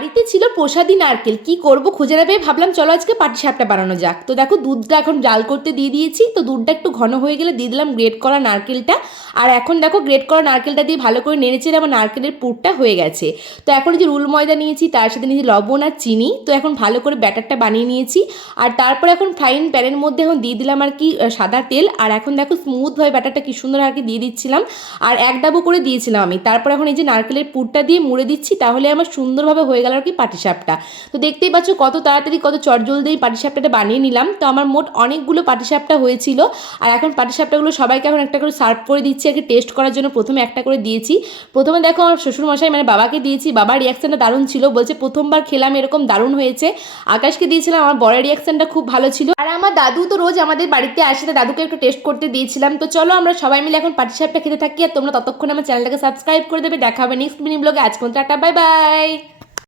বাড়িতে ছিল প্রসাদী নারকেল, কি করব খুঁজে না পেয়ে ভাবলাম চলো আজকে পাটিসাপটা বানানো যাক। তো দেখো দুধটা এখন জাল করতে দিয়ে দিয়েছি, তো দুধটা একটু ঘন হয়ে গেলে দিয়ে দিলাম গ্রেট করা নারকেলটা। আর এখন দেখো গ্রেট করা নারকেলটা দিয়ে ভালো করে নেড়েচেড়ে আমার নারকেলের পুরটা হয়ে গেছে। তো এখন যে রুল ময়দা নিয়েছি তার সাথে নিয়েছি লবণ আর চিনি, তো এখন ভালো করে ব্যাটারটা বানিয়ে নিয়েছি। আর তারপরে এখন ফ্রাইং প্যানের মধ্যে এখন দিয়ে দিলাম আর কি সাদা তেল। আর এখন দেখো স্মুথভাবে ব্যাটারটা কি সুন্দর আর কি দিয়ে দিচ্ছিলাম, আর এক ডাবু করে দিয়েছিলাম আমি। তারপর এখন এই যে নারকেলের পুরটা দিয়ে মুড়ে দিচ্ছি, তাহলে আমার সুন্দরভাবে হয়ে গেল আর কি পাটিসাপটা। তো দেখতেই পাচ্ছ কত তাড়াতাড়ি কত চটজলদি পাটিসাপটাটা বানিয়ে নিলাম। তো আমার মোট অনেকগুলো পাটিসাপটা হয়েছিল। আর এখন পাটিসাপটাগুলো সবাইকে এখন একটা করে সার্ভ করে দিচ্ছি আর কি টেস্ট করার জন্য। প্রথমে একটা করে দিয়েছি, প্রথমে দেখো আমার শ্বশুরমশাই মানে বাবাকে দিয়েছি, বাবার রিয়াকশানটা দারুণ ছিল, বলছে প্রথমবার খেলাম এরকম দারুণ হয়েছে। আকাশকে দিয়েছিলাম, আমার বরের রিয়াকশানটা খুব ভালো ছিল। আর আমার দাদু তো রোজ আমাদের বাড়িতে আসে, তো দাদুকে একটু টেস্ট করতে দিয়েছিলাম। তো চলো আমরা সবাই মিলে এখন পাটিসাপটা খেতে থাকি, আর তোমরা ততক্ষণ আমার চ্যানেলটাকে সাবস্ক্রাইব করে দেবে। দেখা হবে নেক্সট মিনি ব্লগে। আজকে টাটা, বাই বাই।